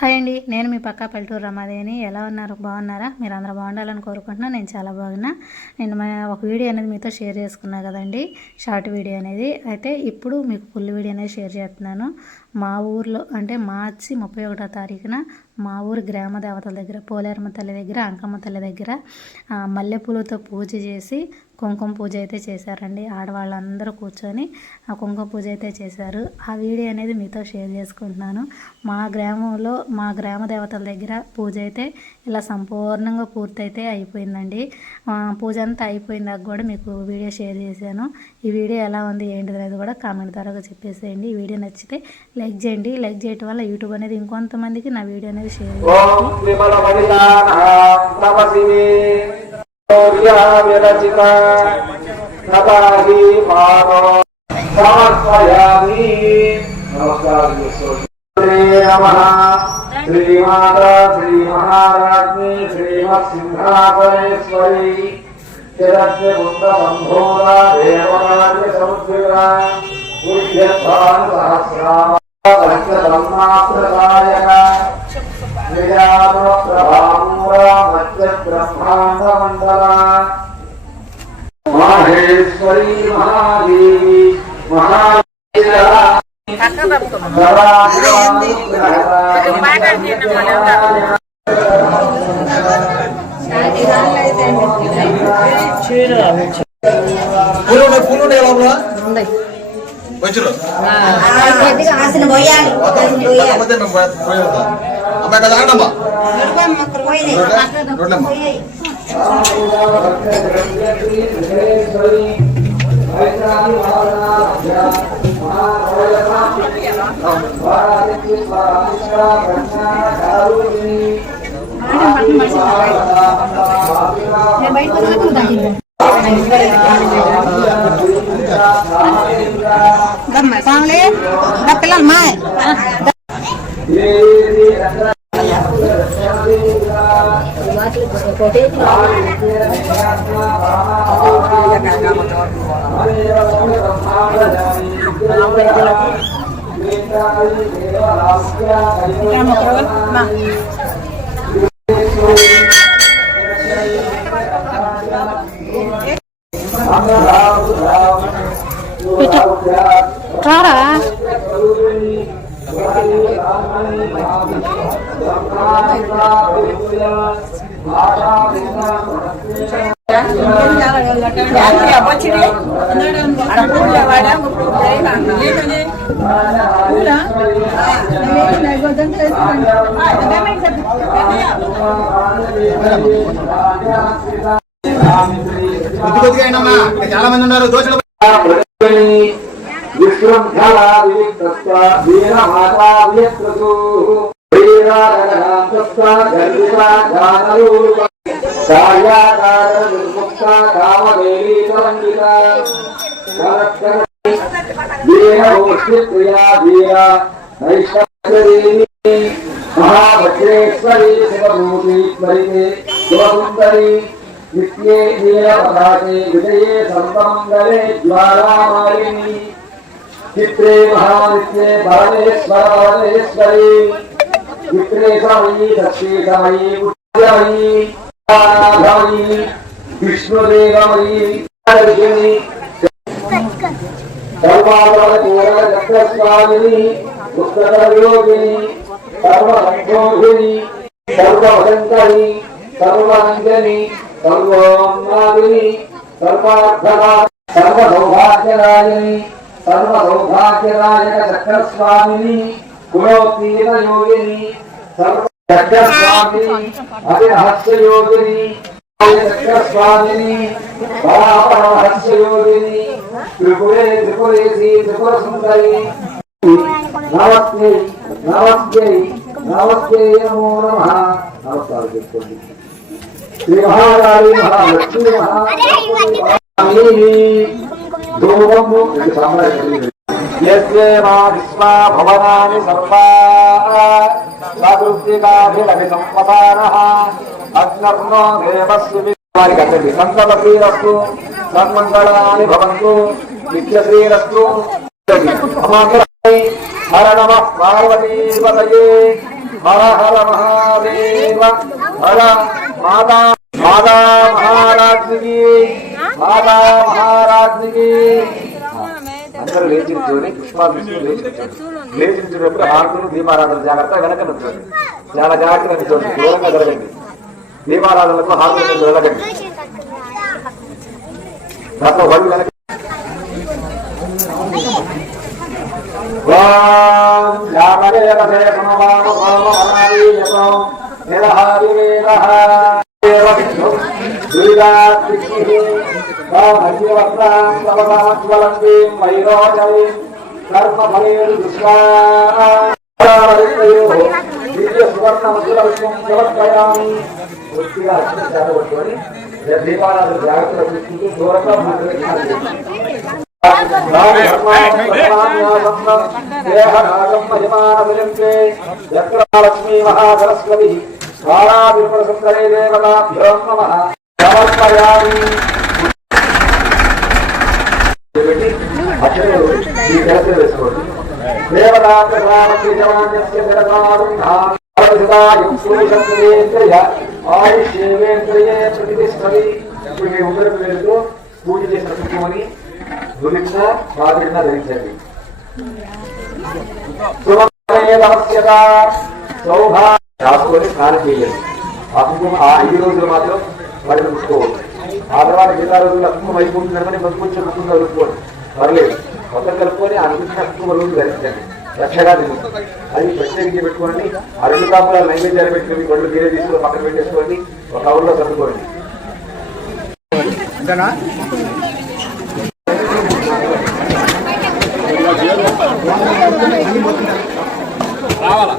Hi అండి, నేను మీ పక్కా పల్లెటూరు రమాదేవిని. ఎలా ఉన్నారు? బాగున్నారా? మీరు అందరూ బాగుండాలని కోరుకుంటున్నా. నేను చాలా బాగున్నా. నేను ఒక వీడియో అనేది మీతో షేర్ చేసుకున్నా కదండి, షార్ట్ వీడియో అనేది. అయితే ఇప్పుడు మీకు ఫుల్ వీడియో అనేది షేర్ చేస్తున్నాను. మా ఊర్లో అంటే మార్చి 31వ తారీఖున మా ఊరు గ్రామ దేవతల దగ్గర, పోలేరమ్మ తల్లి దగ్గర, అంకమ్మ తల్లి దగ్గర మల్లెపూలతో పూజ చేసి కుంకుమ పూజ అయితే చేశారండి. ఆడవాళ్ళందరూ కూర్చొని ఆ కుంకుమ పూజ అయితే చేశారు. ఆ వీడియో అనేది మీతో షేర్ చేసుకుంటున్నాను. మా గ్రామంలో మా గ్రామ దేవతల దగ్గర పూజ అయితే ఇలా సంపూర్ణంగా పూర్తయితే అయిపోయిందండి. పూజ అంతా అయిపోయిందాక కూడా మీకు వీడియో షేర్ చేశాను. ఈ వీడియో ఎలా ఉంది ఏంటిది అనేది కూడా కామెంట్ ద్వారా చెప్పేసేయండి. ఈ వీడియో నచ్చితే లైక్ చేయండి. లైక్ చేయడం వల్ల యూట్యూబ్ అనేది ఇంకొంతమందికి నా వీడియో అనేది షేర్ చేయండి. श्रीमाता श्री महाराज्ञी श्रीमत्सिंहासनेश्वरी चिरस्य बुद्ध संभोगा देवराज्य समुद्रा उद्यत्तान् सहस्राम पंचतन्मात्रकायक निजानो प्रभामूरा मध्य ब्रह्मांड मंडला माहेश्वरी महादेवी महादेवी చాలా మంది ఉన్నారు. దోషులు महाभद्रेश्वरी शिवभूतीश्वरी सुंदरी नित्ये नीलपताके विजये सर्वमंगले ज्वालामालिनी चित्रे महानित्ये बालेश्वरी चित्रे समयी शक्ति समयी पूज्यमयी आराधमयी विष्णुदेवमयी अर्जुनी सर्वात्मकस्वामिनी उत्तरयोगिनी सर्वसंयोगिनी सर्वभयंकरी सर्वांजनी सर्वोन्मादिनी सर्वार्थदा सर्वसौभाग्यदायिनी सर्वसौभाग्यदायक चक्रस्वामिनी गुणोत्तीर्ण योगिनी सर्वचक्रस्वामिनी अतिरहस्य योगिनी चक्रस्वामिनी परापरमहस्य योगिनी त्रिपुरे त्रिपुरेशी त्रिपुर सुंदरी नमस्ते नमस्ते नमस्ते नमो नमः। नमस्कार श्री महाकाली महालक्ष्मी महालक्ष्मी यस्ये मा विश्वा भवनानि सर्वा सादृश्यकाभिरभिसंपदानः अग्नर्नो देवस्य विद्वारि कथति सन्ततश्रीरस्तु सन्मङ्गलानि भवन्तु नित्यश्रीरस्तु हर नमः पार्वतीपतये హర హర మహాదేవ హర మాతా మాతా మహారాజ్కి మాతా మహారాజ్కి. అందరూ లేచి నిల్చొని పుష్పాలు తీసుకుని లేచి నిల్చున్నప్పుడు హారతులు దీపారాధన జాగ్రత్త వెనక నిల్చోండి. చాలా జాగ్రత్తగా నిల్చోండి, దూరంగా జరగండి. దీపారాధనలకు హారతులు వెళ్ళకండి. దాంట్లో వాళ్ళు వెనక దీపారాధన జాగ్రత్తగా చూసుకుంటూ దూరంగా లక్ష్మీ మహాసరస్వతి సుందరే దేవతాభ్యో నమః సమర్పయామి. ఈ కలసి వేసుకోండి. ఆయుష్యేంద్రియే ప్రతిష్టది. ఇప్పుడు మీ ముందరకు వెళ్తూ పూజ చేసిన సుఖమని దులిప్న బాధిన ధరించండి. రాసుకొని స్నానం చేయండి. ఆ కుంకుమ ఆ 5 రోజులు మాత్రం వాటిని ముట్టుకోవచ్చు. ఆ తర్వాత మిగతా రోజుల్లో కుంకుమ అయిపోతుందని కొంచెం కుంకుమ కలుపుకోండి, పర్లేదు. మొత్తం కలుపుకొని ఆ మిగిలిన కుంకుమ రోజు ధరించండి. రక్షగా తిరుగుతుంది. అది ప్రత్యేకించి పెట్టుకోండి. ఆ 2 కాపురాలు నైవేద్యాలు పెట్టుకుని గొడ్లు మీరే తీసుకుని పక్కన పెట్టేసుకోండి. ఒక కవర్లో సర్దుకోండి. రావాలా